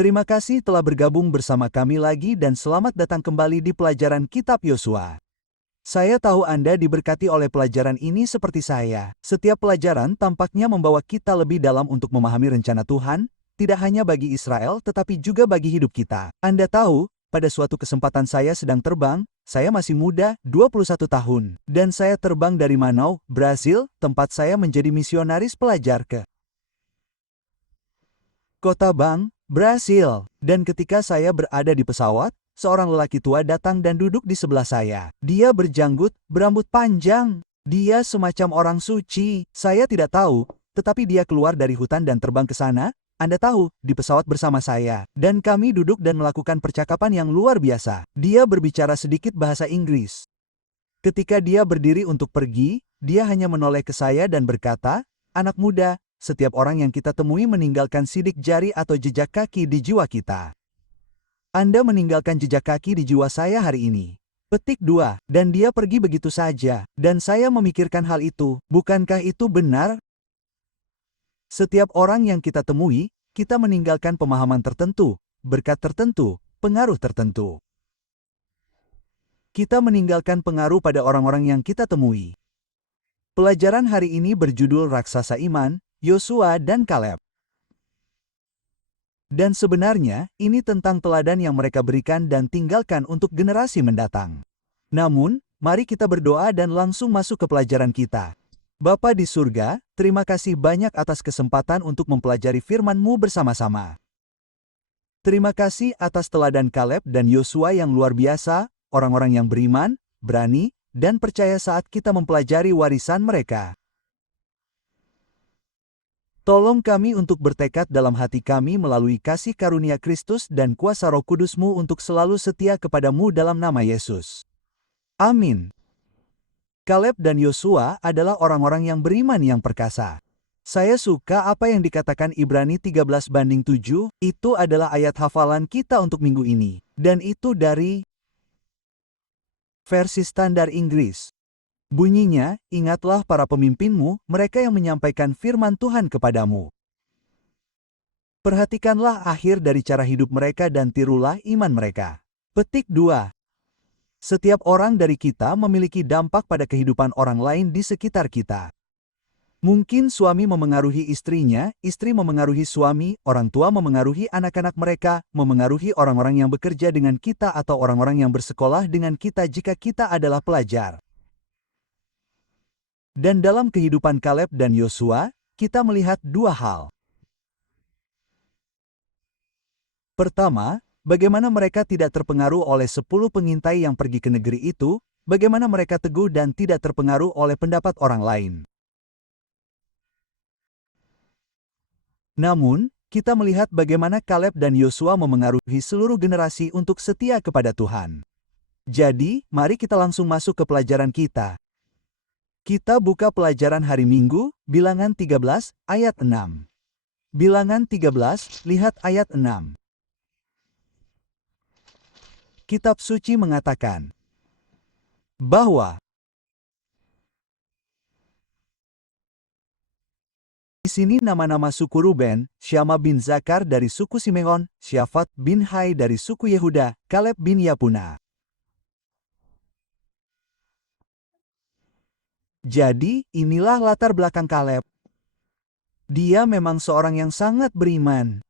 Terima kasih telah bergabung bersama kami lagi dan selamat datang kembali di pelajaran Kitab Yosua. Saya tahu Anda diberkati oleh pelajaran ini seperti saya. Setiap pelajaran tampaknya membawa kita lebih dalam untuk memahami rencana Tuhan, tidak hanya bagi Israel tetapi juga bagi hidup kita. Anda tahu, pada suatu kesempatan saya sedang terbang, saya masih muda, 21 tahun, dan saya terbang dari Manaus, Brasil, tempat saya menjadi misionaris pelajar ke Kota Bang, Brasil. Dan ketika saya berada di pesawat, seorang lelaki tua datang dan duduk di sebelah saya. Dia berjanggut, berambut panjang. Dia semacam orang suci. Saya tidak tahu, tetapi dia keluar dari hutan dan terbang ke sana. Anda tahu, di pesawat bersama saya. Dan kami duduk dan melakukan percakapan yang luar biasa. Dia berbicara sedikit bahasa Inggris. Ketika dia berdiri untuk pergi, dia hanya menoleh ke saya dan berkata, "Anak muda, setiap orang yang kita temui meninggalkan sidik jari atau jejak kaki di jiwa kita. Anda meninggalkan jejak kaki di jiwa saya hari ini." Petik 2. Dan dia pergi begitu saja. Dan saya memikirkan hal itu. Bukankah itu benar? Setiap orang yang kita temui, kita meninggalkan pemahaman tertentu, berkat tertentu, pengaruh tertentu. Kita meninggalkan pengaruh pada orang-orang yang kita temui. Pelajaran hari ini berjudul Raksasa Iman, Yosua dan Kaleb. Dan sebenarnya, ini tentang teladan yang mereka berikan dan tinggalkan untuk generasi mendatang. Namun, mari kita berdoa dan langsung masuk ke pelajaran kita. Bapa di surga, terima kasih banyak atas kesempatan untuk mempelajari firman-Mu bersama-sama. Terima kasih atas teladan Kaleb dan Yosua yang luar biasa, orang-orang yang beriman, berani, dan percaya saat kita mempelajari warisan mereka. Tolong kami untuk bertekad dalam hati kami melalui kasih karunia Kristus dan kuasa Roh Kudus-Mu untuk selalu setia kepada-Mu dalam nama Yesus. Amin. Kaleb dan Yosua adalah orang-orang yang beriman yang perkasa. Saya suka apa yang dikatakan Ibrani 13:7, itu adalah ayat hafalan kita untuk minggu ini. Dan itu dari versi standar Inggris. Bunyinya, ingatlah para pemimpinmu, mereka yang menyampaikan firman Tuhan kepadamu. Perhatikanlah akhir dari cara hidup mereka dan tirulah iman mereka. Petik 2. Setiap orang dari kita memiliki dampak pada kehidupan orang lain di sekitar kita. Mungkin suami memengaruhi istrinya, istri memengaruhi suami, orang tua memengaruhi anak-anak mereka, memengaruhi orang-orang yang bekerja dengan kita atau orang-orang yang bersekolah dengan kita jika kita adalah pelajar. Dan dalam kehidupan Kaleb dan Yosua, kita melihat dua hal. Pertama, bagaimana mereka tidak terpengaruh oleh 10 pengintai yang pergi ke negeri itu, bagaimana mereka teguh dan tidak terpengaruh oleh pendapat orang lain. Namun, kita melihat bagaimana Kaleb dan Yosua memengaruhi seluruh generasi untuk setia kepada Tuhan. Jadi, mari kita langsung masuk ke pelajaran kita. Kita buka pelajaran hari Minggu, Bilangan 13, ayat 6. Bilangan 13, lihat ayat 6. Kitab suci mengatakan bahwa di sini nama-nama suku Ruben, Syama bin Zakar dari suku Simeon, Syafat bin Hai dari suku Yehuda, Kaleb bin Yapuna. Jadi, inilah latar belakang Kaleb. Dia memang seorang yang sangat beriman.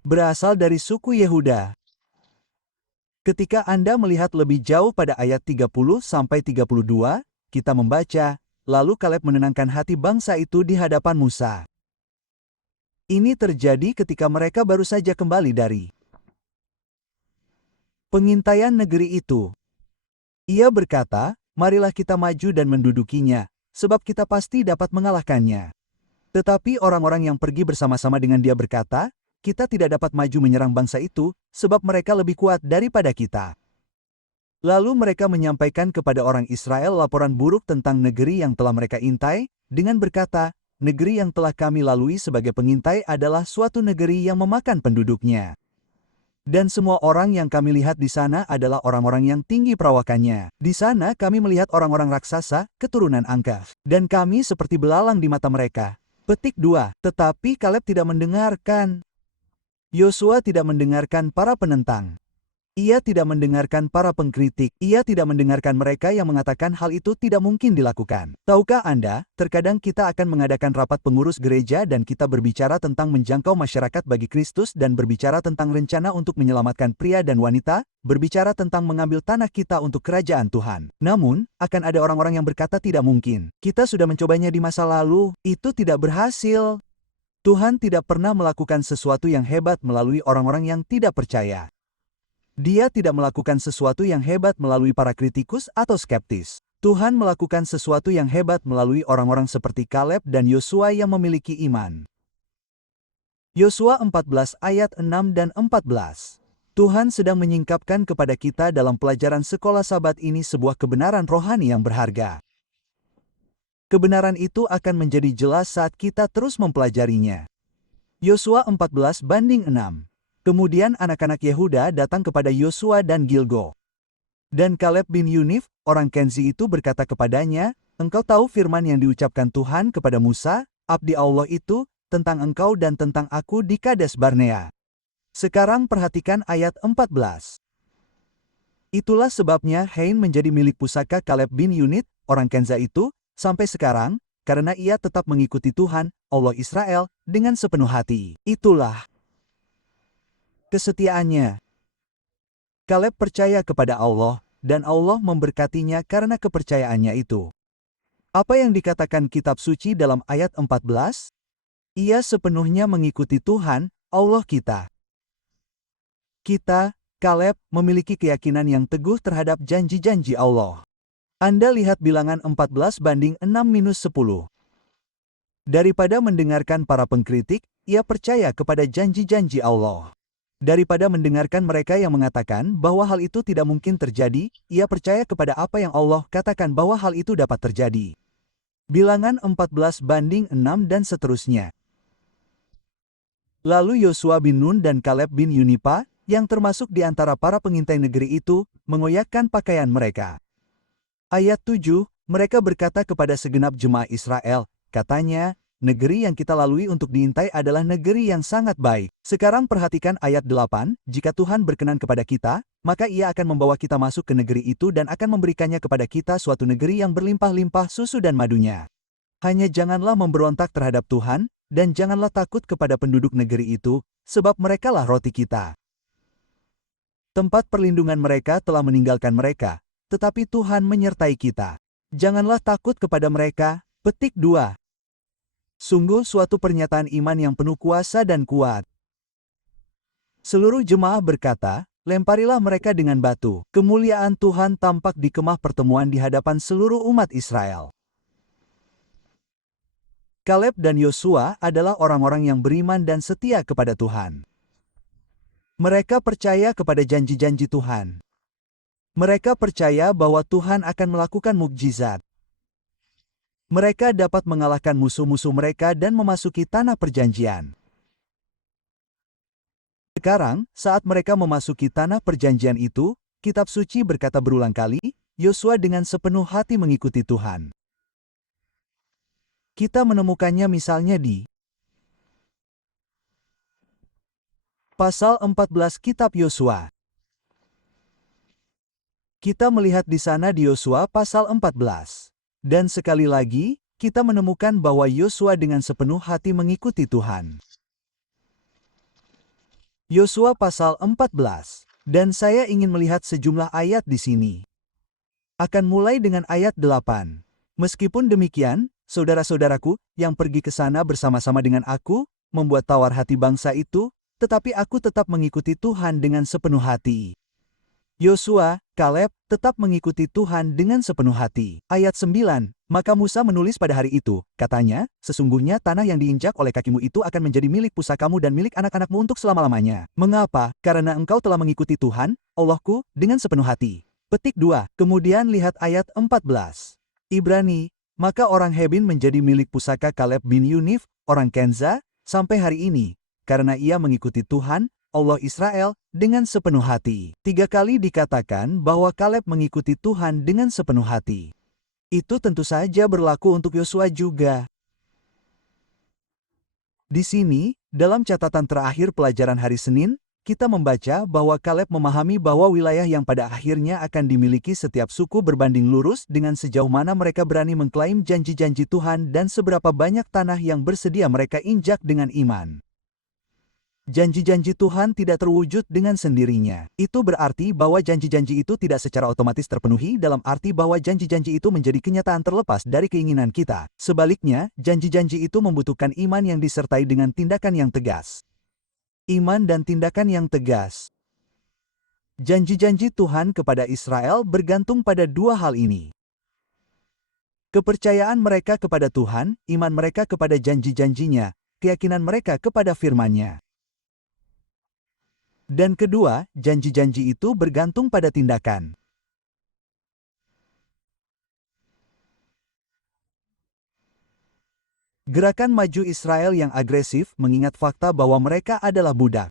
Berasal dari suku Yehuda. Ketika Anda melihat lebih jauh pada ayat 30-32, kita membaca, lalu Kaleb menenangkan hati bangsa itu di hadapan Musa. Ini terjadi ketika mereka baru saja kembali dari pengintaian negeri itu. Ia berkata, marilah kita maju dan mendudukinya, sebab kita pasti dapat mengalahkannya. Tetapi orang-orang yang pergi bersama-sama dengan dia berkata, kita tidak dapat maju menyerang bangsa itu, sebab mereka lebih kuat daripada kita. Lalu mereka menyampaikan kepada orang Israel laporan buruk tentang negeri yang telah mereka intai, dengan berkata, negeri yang telah kami lalui sebagai pengintai adalah suatu negeri yang memakan penduduknya. Dan semua orang yang kami lihat di sana adalah orang-orang yang tinggi perawakannya. Di sana kami melihat orang-orang raksasa, keturunan Angka. Dan kami seperti belalang di mata mereka. Petik 2. Tetapi Kaleb tidak mendengarkan. Yosua tidak mendengarkan para penentang. Ia tidak mendengarkan para pengkritik. Ia tidak mendengarkan mereka yang mengatakan hal itu tidak mungkin dilakukan. Tahukah Anda, terkadang kita akan mengadakan rapat pengurus gereja dan kita berbicara tentang menjangkau masyarakat bagi Kristus dan berbicara tentang rencana untuk menyelamatkan pria dan wanita, berbicara tentang mengambil tanah kita untuk kerajaan Tuhan. Namun, akan ada orang-orang yang berkata tidak mungkin. Kita sudah mencobanya di masa lalu, itu tidak berhasil. Tuhan tidak pernah melakukan sesuatu yang hebat melalui orang-orang yang tidak percaya. Dia tidak melakukan sesuatu yang hebat melalui para kritikus atau skeptis. Tuhan melakukan sesuatu yang hebat melalui orang-orang seperti Kaleb dan Yosua yang memiliki iman. Yosua 14 ayat 6 dan 14. Tuhan sedang menyingkapkan kepada kita dalam pelajaran sekolah Sabat ini sebuah kebenaran rohani yang berharga. Kebenaran itu akan menjadi jelas saat kita terus mempelajarinya. Yosua 14:6. Kemudian anak-anak Yehuda datang kepada Yosua dan Gilgo. Dan Kaleb bin Yunif, orang Kenzi itu berkata kepadanya, "Engkau tahu firman yang diucapkan Tuhan kepada Musa, abdi Allah itu, tentang engkau dan tentang aku di Kades Barnea." Sekarang perhatikan ayat 14. Itulah sebabnya Hein menjadi milik pusaka Kaleb bin Yunif, orang Kenza itu, sampai sekarang, karena ia tetap mengikuti Tuhan, Allah Israel, dengan sepenuh hati. Itulah kesetiaannya. Kaleb percaya kepada Allah, dan Allah memberkatinya karena kepercayaannya itu. Apa yang dikatakan kitab suci dalam ayat 14? Ia sepenuhnya mengikuti Tuhan, Allah kita. Kita, Kaleb, memiliki keyakinan yang teguh terhadap janji-janji Allah. Anda lihat bilangan 14:6-10. Daripada mendengarkan para pengkritik, ia percaya kepada janji-janji Allah. Daripada mendengarkan mereka yang mengatakan bahwa hal itu tidak mungkin terjadi, ia percaya kepada apa yang Allah katakan bahwa hal itu dapat terjadi. Bilangan 14:6 dan seterusnya. Lalu Yosua bin Nun dan Kaleb bin Yunipa, yang termasuk di antara para pengintai negeri itu, mengoyakkan pakaian mereka. Ayat 7, mereka berkata kepada segenap jemaah Israel, katanya, negeri yang kita lalui untuk diintai adalah negeri yang sangat baik. Sekarang perhatikan ayat 8, jika Tuhan berkenan kepada kita, maka ia akan membawa kita masuk ke negeri itu dan akan memberikannya kepada kita suatu negeri yang berlimpah-limpah susu dan madunya. Hanya janganlah memberontak terhadap Tuhan, dan janganlah takut kepada penduduk negeri itu, sebab merekalah roti kita. Tempat perlindungan mereka telah meninggalkan mereka, tetapi Tuhan menyertai kita. Janganlah takut kepada mereka. Petik 2. Sungguh suatu pernyataan iman yang penuh kuasa dan kuat. Seluruh jemaah berkata, lemparilah mereka dengan batu. Kemuliaan Tuhan tampak di kemah pertemuan di hadapan seluruh umat Israel. Kaleb dan Yosua adalah orang-orang yang beriman dan setia kepada Tuhan. Mereka percaya kepada janji-janji Tuhan. Mereka percaya bahwa Tuhan akan melakukan mukjizat. Mereka dapat mengalahkan musuh-musuh mereka dan memasuki tanah perjanjian. Sekarang, saat mereka memasuki tanah perjanjian itu, kitab suci berkata berulang kali, Yosua dengan sepenuh hati mengikuti Tuhan. Kita menemukannya misalnya di pasal 14 kitab Yosua. Kita melihat di sana di Yosua pasal 14. Dan sekali lagi, kita menemukan bahwa Yosua dengan sepenuh hati mengikuti Tuhan. Yosua pasal 14. Dan saya ingin melihat sejumlah ayat di sini. Akan mulai dengan ayat 8. Meskipun demikian, saudara-saudaraku, yang pergi ke sana bersama-sama dengan aku, membuat tawar hati bangsa itu, tetapi aku tetap mengikuti Tuhan dengan sepenuh hati. Yosua, Kaleb, tetap mengikuti Tuhan dengan sepenuh hati. Ayat 9, maka Musa menulis pada hari itu, katanya, sesungguhnya tanah yang diinjak oleh kakimu itu akan menjadi milik pusakamu dan milik anak-anakmu untuk selama-lamanya. Mengapa? Karena engkau telah mengikuti Tuhan, Allahku, dengan sepenuh hati. Petik 2, kemudian lihat ayat 14. Ibrani, maka orang Hebin menjadi milik pusaka Kaleb bin Yunif, orang Kenza, sampai hari ini, karena ia mengikuti Tuhan, Allah Israel, dengan sepenuh hati. 3 kali dikatakan bahwa Kaleb mengikuti Tuhan dengan sepenuh hati. Itu tentu saja berlaku untuk Yosua juga. Di sini, dalam catatan terakhir pelajaran hari Senin, kita membaca bahwa Kaleb memahami bahwa wilayah yang pada akhirnya akan dimiliki setiap suku berbanding lurus dengan sejauh mana mereka berani mengklaim janji-janji Tuhan dan seberapa banyak tanah yang bersedia mereka injak dengan iman. Janji-janji Tuhan tidak terwujud dengan sendirinya. Itu berarti bahwa janji-janji itu tidak secara otomatis terpenuhi dalam arti bahwa janji-janji itu menjadi kenyataan terlepas dari keinginan kita. Sebaliknya, janji-janji itu membutuhkan iman yang disertai dengan tindakan yang tegas. Iman dan tindakan yang tegas. Janji-janji Tuhan kepada Israel bergantung pada dua hal ini. Kepercayaan mereka kepada Tuhan, iman mereka kepada janji-janjinya, keyakinan mereka kepada firman-Nya. Dan kedua, janji-janji itu bergantung pada tindakan. Gerakan maju Israel yang agresif mengingat fakta bahwa mereka adalah budak.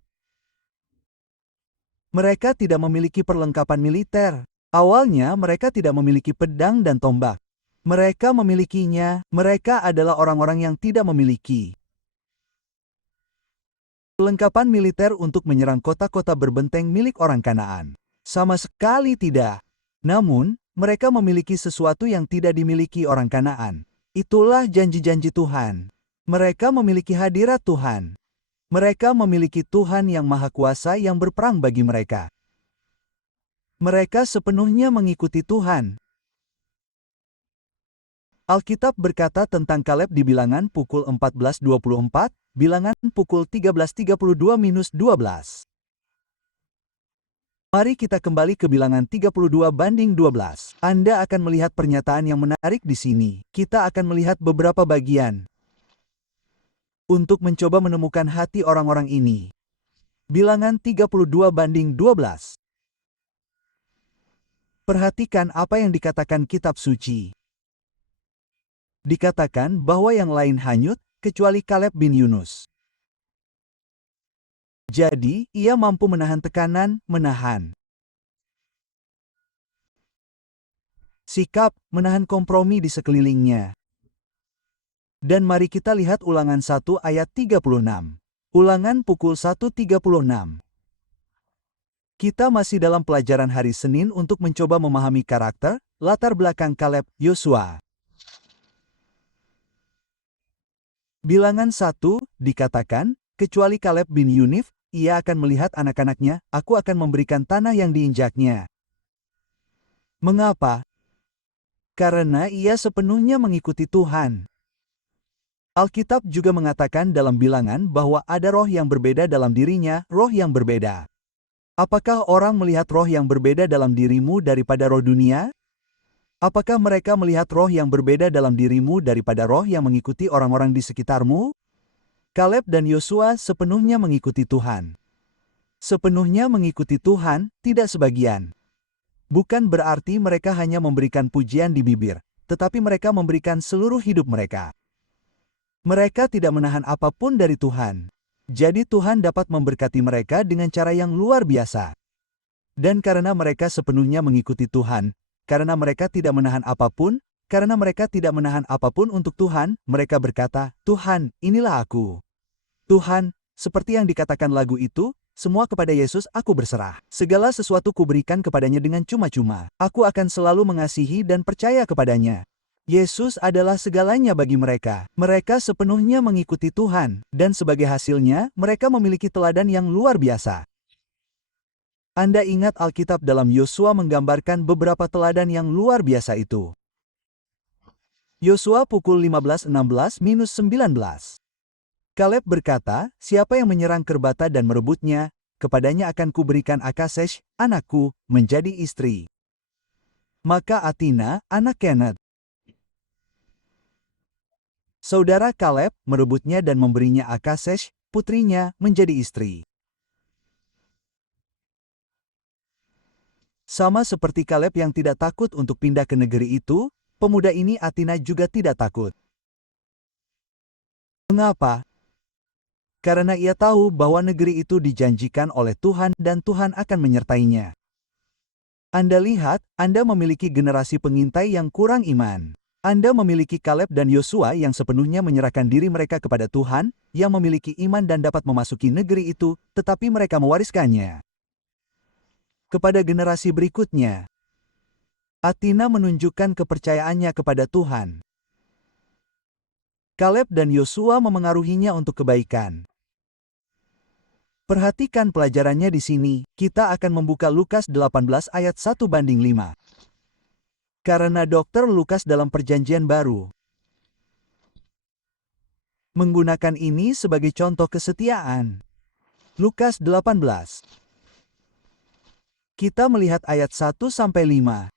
Mereka tidak memiliki perlengkapan militer. Awalnya mereka tidak memiliki pedang dan tombak. Mereka memilikinya, mereka adalah orang-orang yang tidak memiliki perlengkapan militer untuk menyerang kota-kota berbenteng milik orang Kanaan. Sama sekali tidak. Namun, mereka memiliki sesuatu yang tidak dimiliki orang Kanaan. Itulah janji-janji Tuhan. Mereka memiliki hadirat Tuhan. Mereka memiliki Tuhan yang Maha Kuasa yang berperang bagi mereka. Mereka sepenuhnya mengikuti Tuhan. Alkitab berkata tentang Kaleb di Bilangan pukul 14:24, Bilangan pukul 13:32-12. Mari kita kembali ke Bilangan 32:12. Anda akan melihat pernyataan yang menarik di sini. Kita akan melihat beberapa bagian untuk mencoba menemukan hati orang-orang ini. Bilangan 32:12. Perhatikan apa yang dikatakan kitab suci. Dikatakan bahwa yang lain hanyut, kecuali Kaleb bin Yunus. Jadi, ia mampu menahan tekanan, menahan sikap, menahan kompromi di sekelilingnya. Dan mari kita lihat Ulangan 1 ayat 36. Ulangan pukul 1:36. Kita masih dalam pelajaran hari Senin untuk mencoba memahami karakter, latar belakang Kaleb, Yosua. Bilangan 1, dikatakan, kecuali Kaleb bin Yunif, ia akan melihat anak-anaknya, aku akan memberikan tanah yang diinjaknya. Mengapa? Karena ia sepenuhnya mengikuti Tuhan. Alkitab juga mengatakan dalam Bilangan bahwa ada roh yang berbeda dalam dirinya, roh yang berbeda. Apakah orang melihat roh yang berbeda dalam dirimu daripada roh dunia? Apakah mereka melihat roh yang berbeda dalam dirimu daripada roh yang mengikuti orang-orang di sekitarmu? Kaleb dan Yosua sepenuhnya mengikuti Tuhan. Sepenuhnya mengikuti Tuhan, tidak sebagian. Bukan berarti mereka hanya memberikan pujian di bibir, tetapi mereka memberikan seluruh hidup mereka. Mereka tidak menahan apapun dari Tuhan. Jadi Tuhan dapat memberkati mereka dengan cara yang luar biasa. Dan karena mereka sepenuhnya mengikuti Tuhan, karena mereka tidak menahan apapun, karena mereka tidak menahan apapun untuk Tuhan, mereka berkata, Tuhan, inilah aku. Tuhan, seperti yang dikatakan lagu itu, semua kepada Yesus aku berserah. Segala sesuatu kuberikan kepadanya dengan cuma-cuma. Aku akan selalu mengasihi dan percaya kepadanya. Yesus adalah segalanya bagi mereka. Mereka sepenuhnya mengikuti Tuhan, dan sebagai hasilnya, mereka memiliki teladan yang luar biasa. Anda ingat Alkitab dalam Yosua menggambarkan beberapa teladan yang luar biasa itu. Yosua pukul 15:16-19. Kaleb berkata, siapa yang menyerang Kerbata dan merebutnya, kepadanya akan kuberikan Akasesh, anakku, menjadi istri. Maka Atina, anak Kenet, saudara Kaleb, merebutnya dan memberinya Akasesh, putrinya, menjadi istri. Sama seperti Kaleb yang tidak takut untuk pindah ke negeri itu, pemuda ini Atina juga tidak takut. Mengapa? Karena ia tahu bahwa negeri itu dijanjikan oleh Tuhan dan Tuhan akan menyertainya. Anda lihat, Anda memiliki generasi pengintai yang kurang iman. Anda memiliki Kaleb dan Yosua yang sepenuhnya menyerahkan diri mereka kepada Tuhan, yang memiliki iman dan dapat memasuki negeri itu, tetapi mereka mewariskannya kepada generasi berikutnya. Athina menunjukkan kepercayaannya kepada Tuhan. Kaleb dan Yosua memengaruhinya untuk kebaikan. Perhatikan pelajarannya di sini, kita akan membuka Lukas 18 ayat 1:5. Karena Dr. Lukas dalam Perjanjian Baru menggunakan ini sebagai contoh kesetiaan. Lukas 18. Kita melihat ayat 1-5.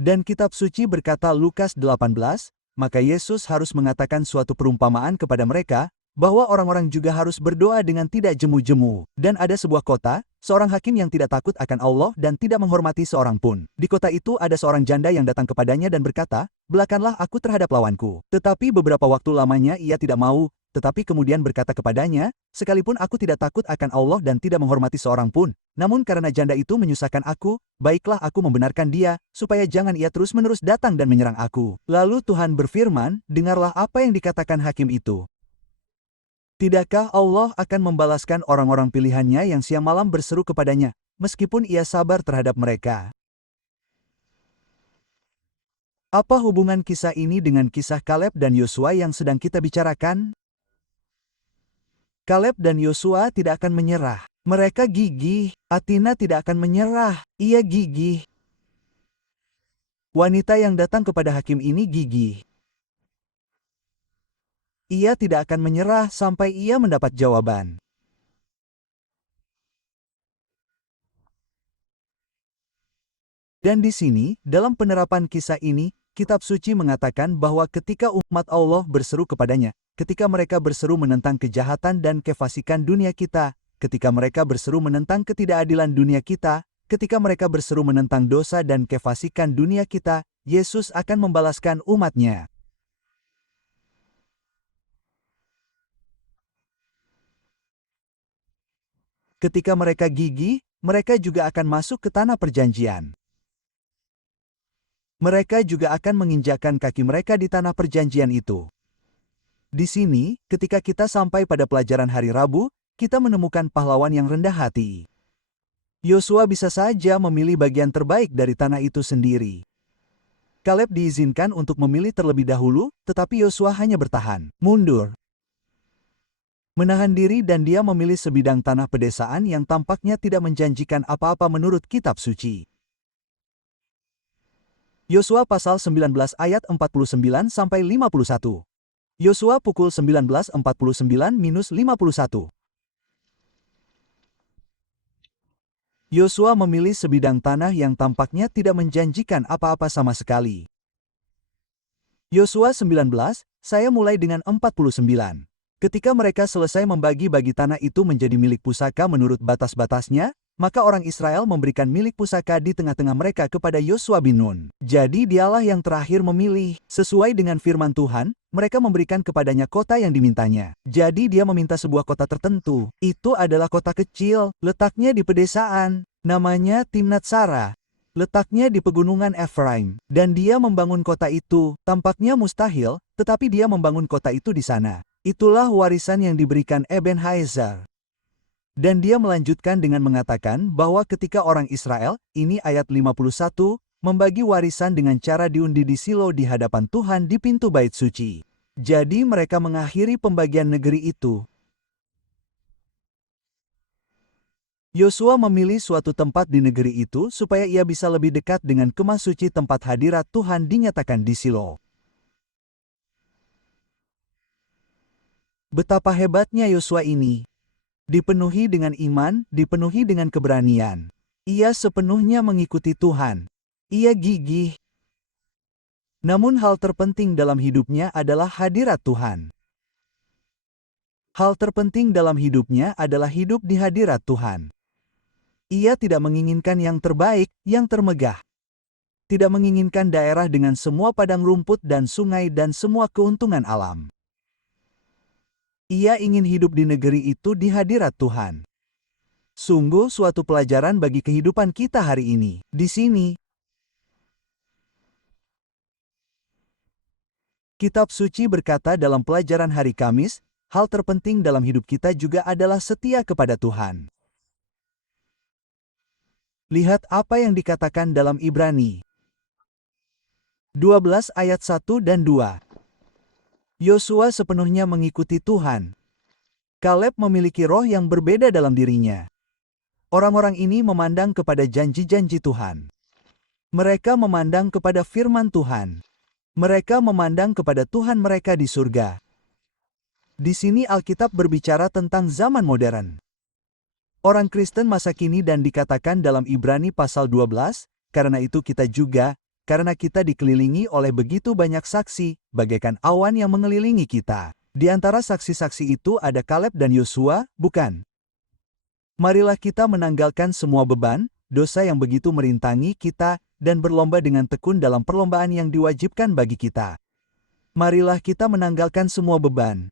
Dan kitab suci berkata Lukas 18, maka Yesus harus mengatakan suatu perumpamaan kepada mereka, bahwa orang-orang juga harus berdoa dengan tidak jemu-jemu. Dan ada sebuah kota, seorang hakim yang tidak takut akan Allah dan tidak menghormati seorang pun. Di kota itu ada seorang janda yang datang kepadanya dan berkata, "Belakanlah aku terhadap lawanku." Tetapi beberapa waktu lamanya ia tidak mau, tetapi kemudian berkata kepadanya, "Sekalipun aku tidak takut akan Allah dan tidak menghormati seorang pun, namun karena janda itu menyusahkan aku, baiklah aku membenarkan dia, supaya jangan ia terus-menerus datang dan menyerang aku." Lalu Tuhan berfirman, "Dengarlah apa yang dikatakan hakim itu. Tidakkah Allah akan membalaskan orang-orang pilihannya yang siang malam berseru kepadanya, meskipun ia sabar terhadap mereka?" Apa hubungan kisah ini dengan kisah Kaleb dan Yosua yang sedang kita bicarakan? Kaleb dan Yosua tidak akan menyerah. Mereka gigih. Athina tidak akan menyerah. Ia gigih. Wanita yang datang kepada hakim ini gigih. Ia tidak akan menyerah sampai ia mendapat jawaban. Dan di sini, dalam penerapan kisah ini, kitab suci mengatakan bahwa ketika umat Allah berseru kepadanya, ketika mereka berseru menentang kejahatan dan kefasikan dunia kita, ketika mereka berseru menentang ketidakadilan dunia kita, ketika mereka berseru menentang dosa dan kefasikan dunia kita, Yesus akan membalaskan umatnya. Ketika mereka gigih, mereka juga akan masuk ke tanah perjanjian. Mereka juga akan menginjakkan kaki mereka di tanah perjanjian itu. Di sini, ketika kita sampai pada pelajaran hari Rabu, kita menemukan pahlawan yang rendah hati. Yosua bisa saja memilih bagian terbaik dari tanah itu sendiri. Kaleb diizinkan untuk memilih terlebih dahulu, tetapi Yosua hanya bertahan, mundur, menahan diri, dan dia memilih sebidang tanah pedesaan yang tampaknya tidak menjanjikan apa-apa menurut kitab suci. Yosua pasal 19 ayat 49-51. Yosua pukul 19:49-51. Yosua memilih sebidang tanah yang tampaknya tidak menjanjikan apa-apa sama sekali. Yosua 19, saya mulai dengan 49. Ketika mereka selesai membagi-bagi tanah itu menjadi milik pusaka menurut batas-batasnya, maka orang Israel memberikan milik pusaka di tengah-tengah mereka kepada Yosua bin Nun. Jadi dialah yang terakhir memilih. Sesuai dengan firman Tuhan, mereka memberikan kepadanya kota yang dimintanya. Jadi dia meminta sebuah kota tertentu. Itu adalah kota kecil, letaknya di pedesaan. Namanya Timnat Sara. Letaknya di pegunungan Efraim. Dan dia membangun kota itu. Tampaknya mustahil, tetapi dia membangun kota itu di sana. Itulah warisan yang diberikan Ebenhaezar. Dan dia melanjutkan dengan mengatakan bahwa ketika orang Israel, ini ayat 51, membagi warisan dengan cara diundi di Silo di hadapan Tuhan di pintu bait suci. Jadi mereka mengakhiri pembagian negeri itu. Yosua memilih suatu tempat di negeri itu supaya ia bisa lebih dekat dengan kemah suci tempat hadirat Tuhan dinyatakan di Silo. Betapa hebatnya Yosua ini. Dipenuhi dengan iman, dipenuhi dengan keberanian. Ia sepenuhnya mengikuti Tuhan. Ia gigih. Namun hal terpenting dalam hidupnya adalah hadirat Tuhan. Hal terpenting dalam hidupnya adalah hidup di hadirat Tuhan. Ia tidak menginginkan yang terbaik, yang termegah. Tidak menginginkan daerah dengan semua padang rumput dan sungai dan semua keuntungan alam. Ia ingin hidup di negeri itu di hadirat Tuhan. Sungguh suatu pelajaran bagi kehidupan kita hari ini. Di sini, Kitab suci berkata dalam pelajaran hari Kamis, hal terpenting dalam hidup kita juga adalah setia kepada Tuhan. Lihat apa yang dikatakan dalam Ibrani 12 ayat 1 dan 2. Yosua sepenuhnya mengikuti Tuhan. Kaleb memiliki roh yang berbeda dalam dirinya. Orang-orang ini memandang kepada janji-janji Tuhan. Mereka memandang kepada firman Tuhan. Mereka memandang kepada Tuhan mereka di surga. Di sini Alkitab berbicara tentang zaman modern. Orang Kristen masa kini dan dikatakan dalam Ibrani pasal 12, karena itu kita juga, karena kita dikelilingi oleh begitu banyak saksi, bagaikan awan yang mengelilingi kita. Di antara saksi-saksi itu ada Kaleb dan Yosua, bukan? Marilah kita menanggalkan semua beban, dosa yang begitu merintangi kita, dan berlomba dengan tekun dalam perlombaan yang diwajibkan bagi kita. Marilah kita menanggalkan semua beban.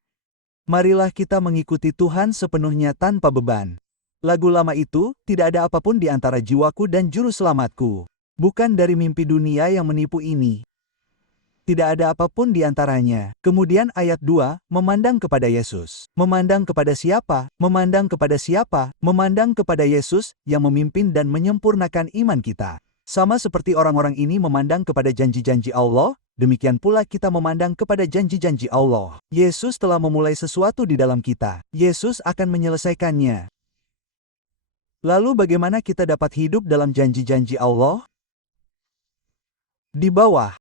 Marilah kita mengikuti Tuhan sepenuhnya tanpa beban. Lagu lama itu, tidak ada apapun di antara jiwaku dan juru selamatku. Bukan dari mimpi dunia yang menipu ini. Tidak ada apapun di antaranya. Kemudian ayat 2, memandang kepada Yesus. Memandang kepada siapa? Memandang kepada siapa? Memandang kepada Yesus yang memimpin dan menyempurnakan iman kita. Sama seperti orang-orang ini memandang kepada janji-janji Allah, demikian pula kita memandang kepada janji-janji Allah. Yesus telah memulai sesuatu di dalam kita. Yesus akan menyelesaikannya. Lalu bagaimana kita dapat hidup dalam janji-janji Allah? Di bawah.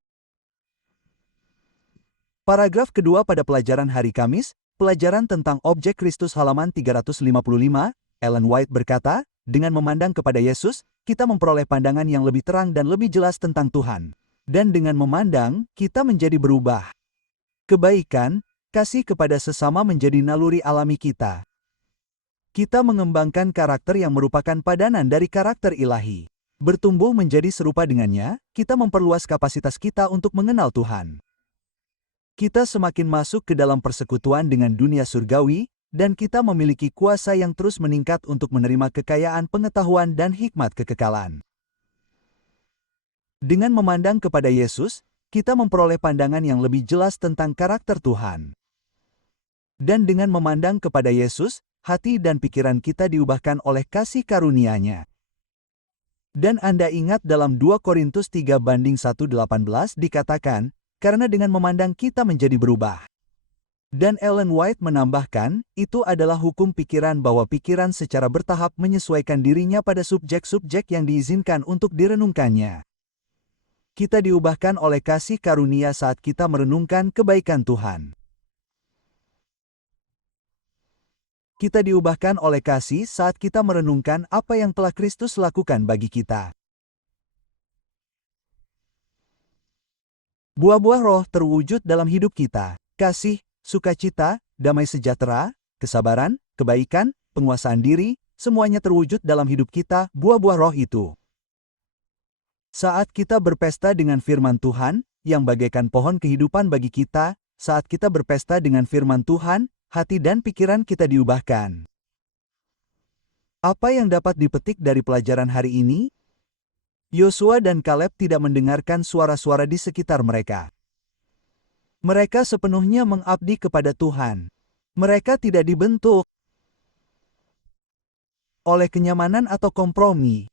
Paragraf kedua pada pelajaran hari Kamis, pelajaran tentang objek Kristus halaman 355, Ellen White berkata, dengan memandang kepada Yesus, kita memperoleh pandangan yang lebih terang dan lebih jelas tentang Tuhan. Dan dengan memandang, kita menjadi berubah. Kebaikan, kasih kepada sesama menjadi naluri alami kita. Kita mengembangkan karakter yang merupakan padanan dari karakter ilahi. Bertumbuh menjadi serupa dengannya, kita memperluas kapasitas kita untuk mengenal Tuhan. Kita semakin masuk ke dalam persekutuan dengan dunia surgawi, dan kita memiliki kuasa yang terus meningkat untuk menerima kekayaan pengetahuan dan hikmat kekekalan. Dengan memandang kepada Yesus, kita memperoleh pandangan yang lebih jelas tentang karakter Tuhan. Dan dengan memandang kepada Yesus, hati dan pikiran kita diubahkan oleh kasih karunia-Nya. Dan Anda ingat dalam 2 Korintus 3:1-18 dikatakan, karena dengan memandang kita menjadi berubah. Dan Ellen White menambahkan, itu adalah hukum pikiran bahwa pikiran secara bertahap menyesuaikan dirinya pada subjek-subjek yang diizinkan untuk direnungkannya. Kita diubahkan oleh kasih karunia saat kita merenungkan kebaikan Tuhan. Kita diubahkan oleh kasih saat kita merenungkan apa yang telah Kristus lakukan bagi kita. Buah-buah roh terwujud dalam hidup kita. Kasih, sukacita, damai sejahtera, kesabaran, kebaikan, penguasaan diri, semuanya terwujud dalam hidup kita, buah-buah roh itu. Saat kita berpesta dengan firman Tuhan, yang bagaikan pohon kehidupan bagi kita, saat kita berpesta dengan firman Tuhan, hati dan pikiran kita diubahkan. Apa yang dapat dipetik dari pelajaran hari ini? Yosua dan Kaleb tidak mendengarkan suara-suara di sekitar mereka. Mereka sepenuhnya mengabdi kepada Tuhan. Mereka tidak dibentuk oleh kenyamanan atau kompromi.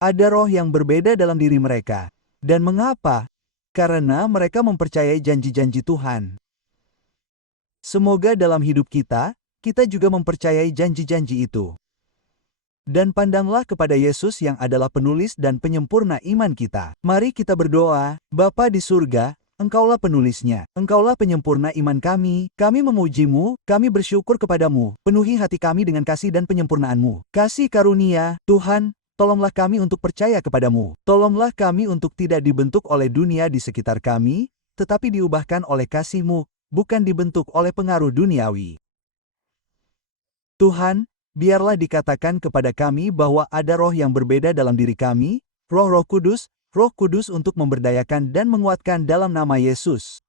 Ada roh yang berbeda dalam diri mereka. Dan mengapa? Karena mereka mempercayai janji-janji Tuhan. Semoga dalam hidup kita juga mempercayai janji-janji itu. Dan pandanglah kepada Yesus yang adalah penulis dan penyempurna iman kita. Mari kita berdoa, Bapa di surga, Engkaulah penulisnya, Engkaulah penyempurna iman kami memuji-Mu, kami bersyukur kepadamu, penuhi hati kami dengan kasih dan penyempurnaan-Mu. Kasih karunia, Tuhan, tolonglah kami untuk percaya kepadamu. Tolonglah kami untuk tidak dibentuk oleh dunia di sekitar kami, tetapi diubahkan oleh kasih-Mu, bukan dibentuk oleh pengaruh duniawi. Tuhan, biarlah dikatakan kepada kami bahwa ada roh yang berbeda dalam diri kami, Roh Kudus untuk memberdayakan dan menguatkan dalam nama Yesus.